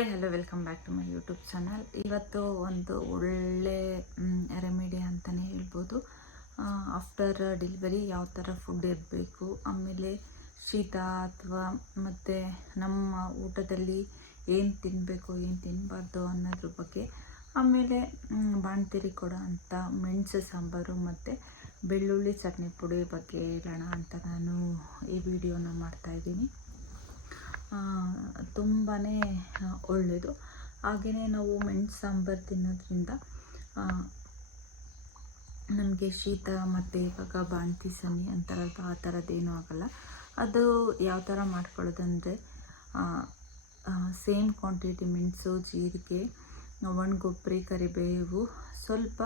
Hello, welcome back to my YouTube channel. ಇವತ್ತು ಒಂದು ಒಳ್ಳೆ ರೆಮಿಡಿ ಅಂತಲೇ ಹೇಳ್ಬೋದು. ಆಫ್ಟರ್ ಡೆಲಿವರಿ ಯಾವ ಥರ ಫುಡ್ ಇರಬೇಕು, ಆಮೇಲೆ ಶೀತ ಅಥವಾ ಮತ್ತು ನಮ್ಮ ಊಟದಲ್ಲಿ ಏನು ತಿನ್ನಬೇಕು ಏನು ತಿನ್ನಬಾರ್ದು ಅನ್ನೋದ್ರ ಬಗ್ಗೆ, ಆಮೇಲೆ ಬಾಣ್ತಿರಿ ಕೊಡೋ ಅಂಥ ಮೆಣಸು ಸಾಂಬಾರು ಮತ್ತು ಬೆಳ್ಳುಳ್ಳಿ ಚಟ್ನಿ ಪುಡಿ ಬಗ್ಗೆ ಹೇಳೋಣ ಅಂತ ನಾನು ಈ ವಿಡಿಯೋನ ಮಾಡ್ತಾಯಿದ್ದೀನಿ. ತುಂಬಾ ಒಳ್ಳೆಯದು. ಹಾಗೆಯೇ ನಾವು ಮೆಣಸು ಸಾಂಬಾರು ತಿನ್ನೋದ್ರಿಂದ ನಮಗೆ ಶೀತ ಮತ್ತು ಇವಾಗ ಬಾಣಂತಿ ಸನ್ನಿ ಅಂತಾರಲ್ವ, ಆ ಥರದ್ದೇನೂ ಆಗೋಲ್ಲ. ಅದು ಯಾವ ಥರ ಮಾಡ್ಕೊಳ್ಳೋದಂದರೆ, ಸೇಮ್ ಕ್ವಾಂಟಿಟಿ ಮೆಣಸು, ಜೀರಿಗೆ, ಒಣಗೊಬ್ಬರಿ, ಕರಿಬೇವು, ಸ್ವಲ್ಪ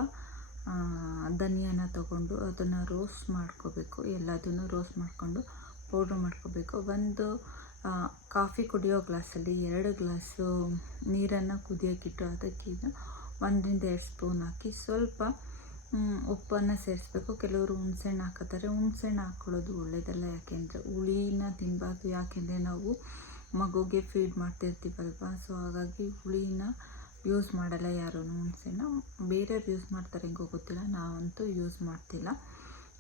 ಧನಿಯಾನ ತಗೊಂಡು ಅದನ್ನು ರೋಸ್ಟ್ ಮಾಡ್ಕೋಬೇಕು. ಎಲ್ಲದನ್ನು ರೋಸ್ಟ್ ಮಾಡಿಕೊಂಡು ಪೌಡ್ರ್ ಮಾಡ್ಕೋಬೇಕು. ಒಂದು ಕಾಫಿ ಕುಡಿಯೋ ಗ್ಲಾಸಲ್ಲಿ 2 ಗ್ಲಾಸು ನೀರನ್ನು ಕುದಿಯೋಕ್ಕಿಟ್ಟು ಅದಕ್ಕೆ 1-2 ಸ್ಪೂನ್ ಹಾಕಿ ಸ್ವಲ್ಪ ಉಪ್ಪನ್ನು ಸೇರಿಸ್ಬೇಕು. ಕೆಲವರು ಹುಣಸೆಹಣ್ಣು ಹಾಕೋತಾರೆ. ಹುಣಸೆಹಣ್ಣು ಹಾಕ್ಕೊಳ್ಳೋದು ಒಳ್ಳೆಯದಲ್ಲ, ಯಾಕೆಂದರೆ ಹುಳಿನ ತಿನ್ನಬಾರ್ದು. ಯಾಕೆಂದರೆ ನಾವು ಮಗುಗೆ ಫೀಡ್ ಮಾಡ್ತಿರ್ತೀವಲ್ವ, ಸೊ ಹಾಗಾಗಿ ಹುಳಿನ ಯೂಸ್ ಮಾಡಲ್ಲ ಯಾರೂ. ಹುಣಸೆಹಣ್ಣು ಬೇರೆಯವ್ರು ಯೂಸ್ ಮಾಡ್ತಾರೆ, ಹೆಂಗೋ ಗೊತ್ತಿಲ್ಲ, ನಾವಂತೂ ಯೂಸ್ ಮಾಡ್ತಿಲ್ಲ.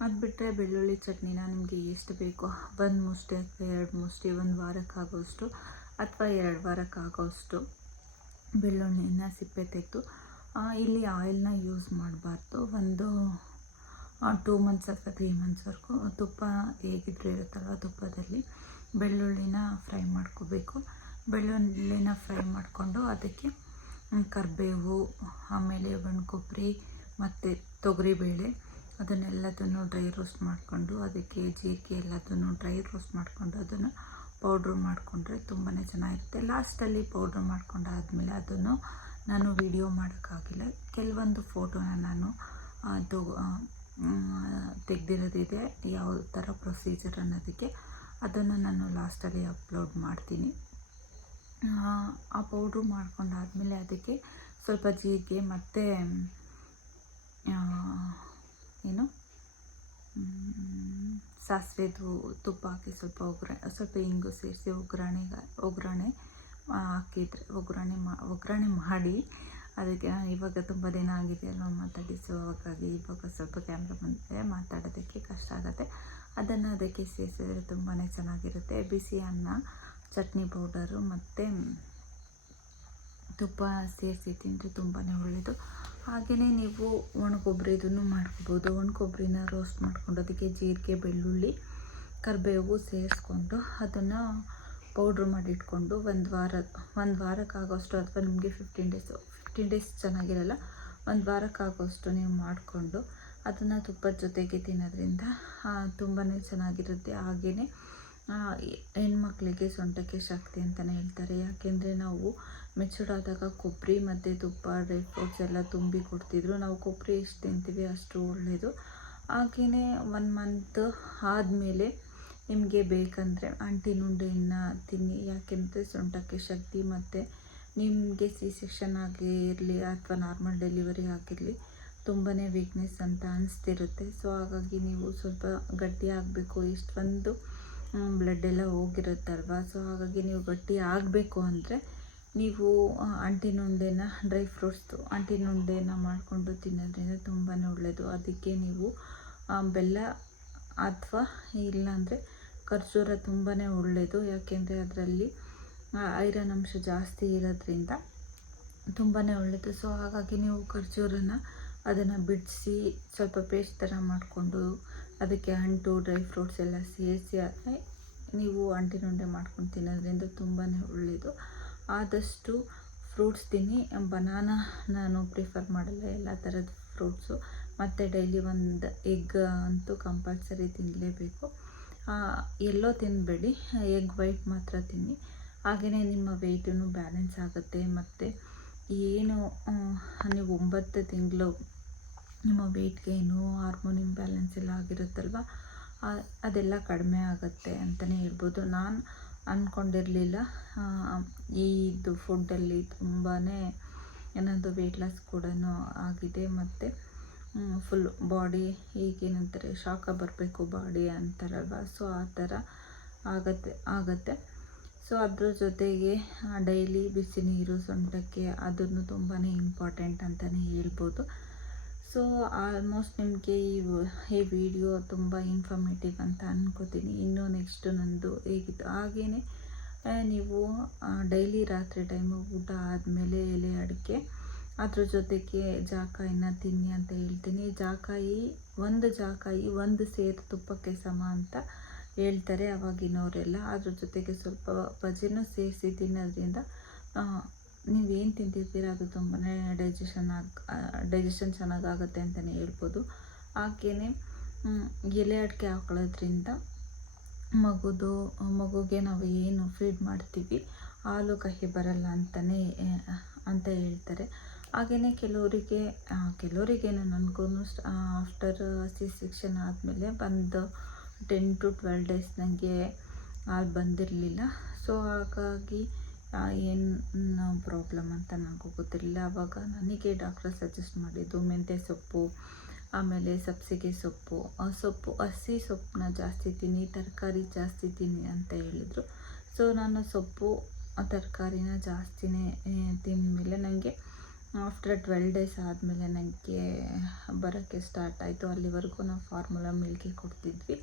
ಅದು ಬಿಟ್ಟರೆ ಬೆಳ್ಳುಳ್ಳಿ ಚಟ್ನಿನ ನಿಮಗೆ ಎಷ್ಟು ಬೇಕೋ 1 ಮುಷ್ಟಿ ಅಥವಾ 2 ಮುಷ್ಟಿ, 1 ವಾರಕ್ಕಾಗೋಷ್ಟು ಅಥವಾ 2 ವಾರಕ್ಕಾಗೋಷ್ಟು ಬೆಳ್ಳುಳ್ಳಿನ ಸಿಪ್ಪೆ ತೆಗೆದು, ಇಲ್ಲಿ ಆಯಿಲ್ನ ಯೂಸ್ ಮಾಡಬಾರ್ದು. ಒಂದು 2 ಮಂತ್ಸ್ ಅಥವಾ 3 ಮಂತ್ಸ್ವರೆಗೂ ತುಪ್ಪ ಹೇಗಿದ್ರೂ ಇರುತ್ತಲ್ವ, ತುಪ್ಪದಲ್ಲಿ ಬೆಳ್ಳುಳ್ಳಿನ ಫ್ರೈ ಮಾಡ್ಕೋಬೇಕು. ಬೆಳ್ಳುಳ್ಳಿನ ಫ್ರೈ ಮಾಡಿಕೊಂಡು ಅದಕ್ಕೆ ಕರಿಬೇವು, ಆಮೇಲೆ ಒಣಕೊಬ್ಬರಿ ಮತ್ತು ತೊಗರಿಬೇಳೆ ಅದನ್ನೆಲ್ಲದನ್ನು ಡ್ರೈ ರೋಸ್ಟ್ ಮಾಡಿಕೊಂಡು, ಅದಕ್ಕೆ ಜೀರಿಗೆ ಎಲ್ಲದನ್ನು ಡ್ರೈ ರೋಸ್ಟ್ ಮಾಡಿಕೊಂಡು ಅದನ್ನು ಪೌಡ್ರ್ ಮಾಡಿಕೊಂಡ್ರೆ ತುಂಬಾ ಚೆನ್ನಾಗಿರುತ್ತೆ. ಲಾಸ್ಟಲ್ಲಿ ಪೌಡ್ರ್ ಮಾಡ್ಕೊಂಡಾದಮೇಲೆ ಅದನ್ನು ನಾನು ವಿಡಿಯೋ ಮಾಡೋಕ್ಕಾಗಿಲ್ಲ, ಕೆಲವೊಂದು ಫೋಟೋನ ನಾನು ತೆಗೆದಿರೋದಿದೆ, ಯಾವ ಥರ ಪ್ರೊಸೀಜರ್ ಅನ್ನೋದಕ್ಕೆ. ಅದನ್ನು ನಾನು ಲಾಸ್ಟಲ್ಲಿ ಅಪ್ಲೋಡ್ ಮಾಡ್ತೀನಿ. ಆ ಪೌಡ್ರು ಮಾಡ್ಕೊಂಡಾದಮೇಲೆ ಅದಕ್ಕೆ ಸ್ವಲ್ಪ ಜೀರಿಗೆ ಮತ್ತು ಸಾಸಿವೆದು ತುಪ್ಪ ಹಾಕಿ ಸ್ವಲ್ಪ ಇಂಗು ಸೇರಿಸಿ ಒಗ್ಗರಣೆ ಮಾಡಿ ಅದಕ್ಕೆ. ಇವಾಗ ತುಂಬ ದಿನ ಆಗಿದೆ ಅಲ್ವ ಮಾತಾಡಿ, ಸೊ ಹಾಗಾಗಿ ಇವಾಗ ಸ್ವಲ್ಪ ಕ್ಯಾಮ್ರಾ ಬಂದರೆ ಮಾತಾಡೋದಕ್ಕೆ ಕಷ್ಟ ಆಗುತ್ತೆ. ಅದನ್ನು ಅದಕ್ಕೆ ಸೇರಿಸಿದ್ರೆ ತುಂಬಾ ಚೆನ್ನಾಗಿರುತ್ತೆ. ಬಿಸಿ ಅನ್ನ, ಚಟ್ನಿ ಪೌಡರು ಮತ್ತು ತುಪ್ಪ ಸೇರಿಸಿ ತಿಂದರೆ ತುಂಬಾ ಒಳ್ಳೆಯದು. ಹಾಗೆಯೇ ನೀವು ಒಣಗೊಬ್ಬರಿದನ್ನು ಮಾಡ್ಕೋಬೋದು. ಒಣಗೊಬ್ಬರಿನ ರೋಸ್ಟ್ ಮಾಡ್ಕೊಂಡು ಅದಕ್ಕೆ ಜೀರಿಗೆ, ಬೆಳ್ಳುಳ್ಳಿ, ಕರಿಬೇವು ಸೇರಿಸ್ಕೊಂಡು ಅದನ್ನು ಪೌಡ್ರ್ ಮಾಡಿ ಇಟ್ಕೊಂಡು 1 ವಾರಕ್ಕಾಗೋಷ್ಟು ಅಥವಾ ನಿಮಗೆ 15 ಡೇಸ್ ಚೆನ್ನಾಗಿರಲ್ಲ, 1 ವಾರಕ್ಕಾಗೋಷ್ಟು ನೀವು ಮಾಡಿಕೊಂಡು ಅದನ್ನು ತುಪ್ಪದ ಜೊತೆಗೆ ತಿನ್ನೋದ್ರಿಂದ ತುಂಬಾ ಚೆನ್ನಾಗಿರುತ್ತೆ. ಹಾಗೆಯೇ ಹೆಣ್ಮಕ್ಳಿಗೆ ಸೊಂಟಕ್ಕೆ ಶಕ್ತಿ ಅಂತಲೇ ಹೇಳ್ತಾರೆ. ಯಾಕೆಂದರೆ ನಾವು ಮೆಚೂರ್ಡ್ ಆದಾಗ ಕೊಬ್ಬರಿ ಮತ್ತು ತುಪ್ಪ, ಡ್ರೈ ಫ್ರೂಟ್ಸ್ ಎಲ್ಲ ತುಂಬಿ ಕೊಡ್ತಿದ್ರು. ನಾವು ಕೊಬ್ಬರಿ ಎಷ್ಟು ತಿಂತೀವಿ ಅಷ್ಟು ಒಳ್ಳೆಯದು. ಹಾಗೆಯೇ 1 ಮಂತ್ ಆದಮೇಲೆ ನಿಮಗೆ ಬೇಕಂದರೆ ಅಂಟಿನುಂಡೆಯನ್ನು ತಿನ್ನಿ. ಯಾಕೆಂದರೆ ಸೊಂಟಕ್ಕೆ ಶಕ್ತಿ, ಮತ್ತು ನಿಮಗೆ ಸೆಕ್ಷನ್ ಆಗಿರಲಿ ಅಥವಾ ನಾರ್ಮಲ್ ಡೆಲಿವರಿ ಆಗಿರಲಿ ತುಂಬಾ ವೀಕ್ನೆಸ್ ಅಂತ ಅನಿಸ್ತಿರುತ್ತೆ. ಸೊ ಹಾಗಾಗಿ ನೀವು ಸ್ವಲ್ಪ ಗಟ್ಟಿ ಆಗಬೇಕು. ಇಷ್ಟೊಂದು ಬ್ಲಡ್ ಎಲ್ಲ ಹೋಗಿರುತ್ತಲ್ವ, ಸೊ ಹಾಗಾಗಿ ನೀವು ಗಟ್ಟಿ ಆಗಬೇಕು ಅಂದರೆ ನೀವು ಅಂಟಿನುಂಡೆನ, ಡ್ರೈ ಫ್ರೂಟ್ಸ್ದು ಅಂಟಿನುಂಡೆನ ಮಾಡಿಕೊಂಡು ತಿನ್ನೋದ್ರಿಂದ ತುಂಬಾ ಒಳ್ಳೆಯದು. ಅದಕ್ಕೆ ನೀವು ಬೆಲ್ಲ ಅಥವಾ ಇಲ್ಲಾಂದರೆ ಖರ್ಜೂರ ತುಂಬಾ ಒಳ್ಳೆಯದು. ಯಾಕೆಂದರೆ ಅದರಲ್ಲಿ ಐರನ್ ಅಂಶ ಜಾಸ್ತಿ ಇರೋದ್ರಿಂದ ತುಂಬಾ ಒಳ್ಳೆಯದು. ಸೊ ಹಾಗಾಗಿ ನೀವು ಖರ್ಜೂರನ ಅದನ್ನು ಬಿಡಿಸಿ ಸ್ವಲ್ಪ ಪೇಸ್ಟ್ ಥರ ಮಾಡಿಕೊಂಡು ಅದಕ್ಕೆ ಅಂಟು, ಡ್ರೈ ಫ್ರೂಟ್ಸ್ ಎಲ್ಲ ಸೇರಿಸಿ ನೀವು ಅಂಟಿನುಂಡೆ ಮಾಡ್ಕೊಂಡು ತಿನ್ನೋದ್ರಿಂದ ತುಂಬಾ ಒಳ್ಳೆಯದು. ಆದಷ್ಟು ಫ್ರೂಟ್ಸ್ ತಿನ್ನಿ. ಬನಾನ ನಾನು ಪ್ರಿಫರ್ ಮಾಡಲ್ಲ, ಎಲ್ಲ ಥರದ ಫ್ರೂಟ್ಸು. ಮತ್ತು ಡೈಲಿ 1 ಎಗ್ ಅಂತೂ ಕಂಪಲ್ಸರಿ ತಿನ್ನಲೇಬೇಕು. ಎಲ್ಲೋ ತಿನ್ನಬೇಡಿ, ಎಗ್ ವೈಟ್ ಮಾತ್ರ ತಿನ್ನಿ. ಹಾಗೆಯೇ ನಿಮ್ಮ ವೆಯ್ಟೂ ಬ್ಯಾಲೆನ್ಸ್ ಆಗುತ್ತೆ. ಮತ್ತು ಏನು ನೀವು 9 ತಿಂಗಳು ನಿಮ್ಮ ವೆಯ್ಟ್ ಗೇನು, ಹಾರ್ಮೋನ್ ಇಂಬ್ಯಾಲೆನ್ಸ್ ಎಲ್ಲ ಆಗಿರುತ್ತಲ್ವ, ಅದೆಲ್ಲ ಕಡಿಮೆ ಆಗುತ್ತೆ ಅಂತಲೇ ಹೇಳ್ಬೋದು. ನಾನು ಅಂದ್ಕೊಂಡಿರಲಿಲ್ಲ ಇದು ಫುಡ್ಡಲ್ಲಿ ತುಂಬಾ ನನ್ನದು ವೆಯ್ಟ್ ಲಾಸ್ ಕೂಡ ಆಗಿದೆ. ಮತ್ತು ಫುಲ್ ಬಾಡಿ ಈಗೇನಂತಾರೆ ಶಾಖ ಬರಬೇಕು ಬಾಡಿ ಅಂತಾರಲ್ವ, ಸೊ ಆ ಥರ ಆಗುತ್ತೆ. ಸೊ ಅದ್ರ ಜೊತೆಗೆ ಡೈಲಿ ಬಿಸಿ ನೀರು ಸೊಂಟಕ್ಕೆ ಅದನ್ನು ತುಂಬಾ ಇಂಪಾರ್ಟೆಂಟ್ ಅಂತಲೇ ಹೇಳ್ಬೋದು. ಸೊ ಆಲ್ಮೋಸ್ಟ್ ನಿಮಗೆ ಈ ವಿಡಿಯೋ ತುಂಬ ಇನ್ಫಾರ್ಮೇಟಿವ್ ಅಂತ ಅಂದ್ಕೋತೀನಿ. ಇನ್ನು ನೆಕ್ಸ್ಟು ನಂದು ಹೇಗಿತ್ತು ಹಾಗೆಯೇ ನೀವು ಡೈಲಿ ರಾತ್ರಿ ಟೈಮು ಊಟ ಆದಮೇಲೆ ಎಲೆ ಅಡಿಕೆ ಅದ್ರ ಜೊತೆಗೆ ಜಾಕಾಯಿನ ತಿನ್ನಿ ಅಂತ ಹೇಳ್ತೀನಿ. ಒಂದು ಜಾಕಾಯಿ ಒಂದು ಸೇರು ತುಪ್ಪಕ್ಕೆ ಸಮ ಅಂತ ಹೇಳ್ತಾರೆ ಅವಾಗಿನವರೆಲ್ಲ. ಅದ್ರ ಜೊತೆಗೆ ಸ್ವಲ್ಪ ಬಜ್ಜಿನೂ ಸೇರಿಸಿ ತಿನ್ನೋದ್ರಿಂದ ನೀವೇನು ತಿಂತಿರ್ತೀರ ಅದು ತುಂಬಾ ಡೈಜೆಷನ್ ಚೆನ್ನಾಗಾಗುತ್ತೆ ಅಂತಲೇ ಹೇಳ್ಬೋದು. ಹಾಗೆಯೇ ಎಲೆ ಅಡಿಕೆ ಹಾಕೊಳ್ಳೋದ್ರಿಂದ ಮಗುಗೆ ನಾವು ಏನು ಫೀಡ್ ಮಾಡ್ತೀವಿ ಹಾಲು ಕಹಿ ಬರಲ್ಲ ಅಂತ ಹೇಳ್ತಾರೆ. ಹಾಗೆಯೇ ಕೆಲವರಿಗೇನು ನನಗೂ ಆಫ್ಟರ್ C-ಸೆಕ್ಷನ್ ಆದಮೇಲೆ ಬಂದು 10 to 12 days ನನಗೆ ಹಾಲು ಬಂದಿರಲಿಲ್ಲ. ಸೊ ಹಾಗಾಗಿ ಏನು ಪ್ರಾಬ್ಲಮ್ ಅಂತ ನನಗೂ ಗೊತ್ತಿರಲಿಲ್ಲ. ಆವಾಗ ನನಗೆ ಡಾಕ್ಟರ್ ಸಜೆಸ್ಟ್ ಮಾಡಿದ್ದು ಮೆಂತ್ಯ ಸೊಪ್ಪು, ಆಮೇಲೆ ಸಬ್ಬಸಿಗೆ ಸೊಪ್ಪು, ಹಸಿ ಸೊಪ್ಪನ್ನ ಜಾಸ್ತಿ ತಿನ್ನಿ, ತರಕಾರಿ ಜಾಸ್ತಿ ತಿನ್ನಿ ಅಂತ ಹೇಳಿದರು. ಸೊ ನಾನು ಸೊಪ್ಪು ತರಕಾರಿನ ಜಾಸ್ತಿನೇ ತಿಂದಮೇಲೆ ನನಗೆ ಆಫ್ಟರ್ 12 days ಆದಮೇಲೆ ನನಗೆ ಬರೋಕ್ಕೆ ಸ್ಟಾರ್ಟ್ ಆಯಿತು. ಅಲ್ಲಿವರೆಗೂ ನಾವು ಫಾರ್ಮುಲಾ ಮಿಲ್ಕೇ ಕೊಡ್ತಿದ್ವಿ.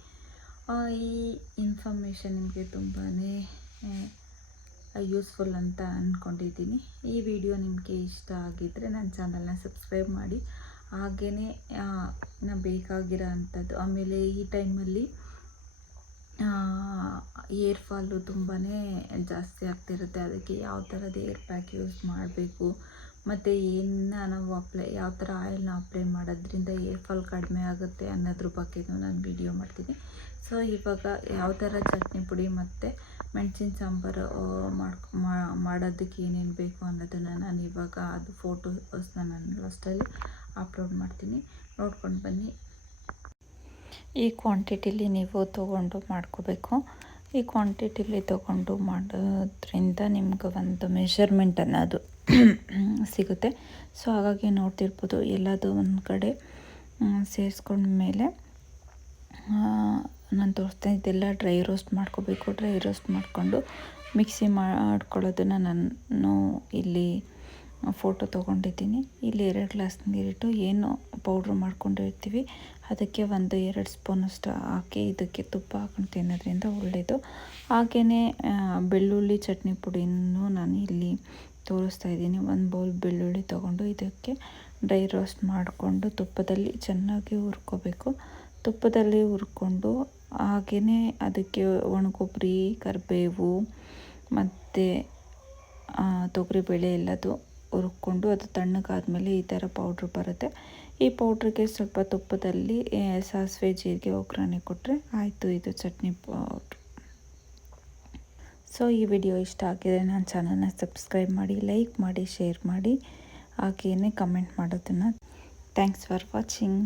ಈ ಇನ್ಫಾರ್ಮೇಷನ್ ನಿಮಗೆ ತುಂಬಾ ಯೂಸ್ಫುಲ್ ಅಂತ ಅಂದ್ಕೊಂಡಿದ್ದೀನಿ. ಈ ವಿಡಿಯೋ ನಿಮಗೆ ಇಷ್ಟ ಆಗಿದ್ದರೆ ನನ್ನ ಚಾನಲ್ನ ಸಬ್ಸ್ಕ್ರೈಬ್ ಮಾಡಿ. ಹಾಗೆಯೇ ಬೇಕಾಗಿರೋ ಅಂಥದ್ದು, ಆಮೇಲೆ ಈ ಟೈಮಲ್ಲಿ ಏರ್ ಫಾಲು ತುಂಬಾ ಜಾಸ್ತಿ ಆಗ್ತಿರುತ್ತೆ. ಅದಕ್ಕೆ ಯಾವ ಥರದ ಏರ್ ಪ್ಯಾಕ್ ಯೂಸ್ ಮಾಡಬೇಕು ಮತ್ತು ನಾವು ಯಾವ ಥರ ಆಯಿಲ್ನ ಅಪ್ಲೈ ಮಾಡೋದ್ರಿಂದ ಏರ್ ಫಾಲ್ ಕಡಿಮೆ ಆಗುತ್ತೆ ಅನ್ನೋದ್ರ ಬಗ್ಗೆನೂ ನಾನು ವಿಡಿಯೋ ಮಾಡ್ತೀನಿ. ಸೊ ಇವಾಗ ಯಾವ ಥರ ಚಟ್ನಿ ಪುಡಿ ಮತ್ತು ಮೆಣಸಿನ ಸಾಂಬಾರು ಮಾಡೋದಕ್ಕೆ ಏನೇನು ಬೇಕು ಅನ್ನೋದನ್ನು ನಾನು ಇವಾಗ ಅದು ಫೋಟೋಸ್ನ ನಾನು ಲಾಸ್ಟಲ್ಲಿ ಅಪ್ಲೋಡ್ ಮಾಡ್ತೀನಿ, ನೋಡ್ಕೊಂಡು ಬನ್ನಿ. ಈ ಕ್ವಾಂಟಿಟಿಲಿ ನೀವು ತೊಗೊಂಡು ಮಾಡ್ಕೋಬೇಕು. ಈ ಕ್ವಾಂಟಿಟಿಲಿ ತೊಗೊಂಡು ಮಾಡೋದ್ರಿಂದ ನಿಮ್ಗೆ ಒಂದು ಮೆಷರ್ಮೆಂಟ್ ಅನ್ನೋದು ಸಿಗುತ್ತೆ. ಸೊ ಹಾಗಾಗಿ ನೋಡ್ತಿರ್ಬೋದು ಎಲ್ಲದು ಒಂದು ಕಡೆ ಸೇರಿಸ್ಕೊಂಡ್ಮೇಲೆ ನಾನು ತೋರಿಸ್ತೀನಿ. ಇದೆಲ್ಲ ಡ್ರೈ ರೋಸ್ಟ್ ಮಾಡ್ಕೋಬೇಕು. ಡ್ರೈ ರೋಸ್ಟ್ ಮಾಡಿಕೊಂಡು ಮಿಕ್ಸಿ ಮಾಡ್ಕೊಳ್ಳೋದನ್ನು ನಾನು ಇಲ್ಲಿ ಫೋಟೋ ತೊಗೊಂಡಿದ್ದೀನಿ. ಇಲ್ಲಿ 2 ಗ್ಲಾಸ್ ನೀರಿಟ್ಟು ಏನು ಪೌಡ್ರ್ ಮಾಡ್ಕೊಂಡಿರ್ತೀವಿ ಅದಕ್ಕೆ 1-2 ಸ್ಪೂನಷ್ಟು ಹಾಕಿ ಇದಕ್ಕೆ ತುಪ್ಪ ಹಾಕೊಂಡು ತಿನ್ನೋದ್ರಿಂದ ಒಳ್ಳೆಯದು. ಹಾಗೆಯೇ ಬೆಳ್ಳುಳ್ಳಿ ಚಟ್ನಿ ಪುಡಿನೂ ನಾನು ಇಲ್ಲಿ ತೋರಿಸ್ತಾ ಇದ್ದೀನಿ. 1 ಬೌಲ್ ಬೆಳ್ಳುಳ್ಳಿ ತೊಗೊಂಡು ಇದಕ್ಕೆ ಡ್ರೈ ರೋಸ್ಟ್ ಮಾಡಿಕೊಂಡು ತುಪ್ಪದಲ್ಲಿ ಚೆನ್ನಾಗಿ ಹುರ್ಕೋಬೇಕು. ತುಪ್ಪದಲ್ಲಿ ಹುರ್ಕೊಂಡು ಹಾಗೆಯೇ ಅದಕ್ಕೆ ಒಣಕೊಬ್ಬರಿ, ಕರಿಬೇವು ಮತ್ತು ತೊಗರಿಬೇಳೆ ಎಲ್ಲದು ಹುರ್ಕೊಂಡು ಅದು ತಣ್ಣಗಾದ್ಮೇಲೆ ಈ ಥರ ಪೌಡ್ರ್ ಬರುತ್ತೆ. ಈ ಪೌಡ್ರಿಗೆ ಸ್ವಲ್ಪ ತುಪ್ಪದಲ್ಲಿ ಸಾಸಿವೆ, ಜೀರಿಗೆ, ಒಗ್ಗರಣೆ ಕೊಟ್ಟರೆ ಆಯಿತು, ಇದು ಚಟ್ನಿ ಪೌಡ್ರ್. ಸೊ ಈ ವಿಡಿಯೋ ಇಷ್ಟ ಆಗಿದರೆ ನನ್ನ ಚಾನಲ್ನ ಸಬ್ಸ್ಕ್ರೈಬ್ ಮಾಡಿ, ಲೈಕ್ ಮಾಡಿ, ಶೇರ್ ಮಾಡಿ, ಹಾಗೆಯೇ ಕಮೆಂಟ್ ಮಾಡೋದನ್ನು. Thanks for watching.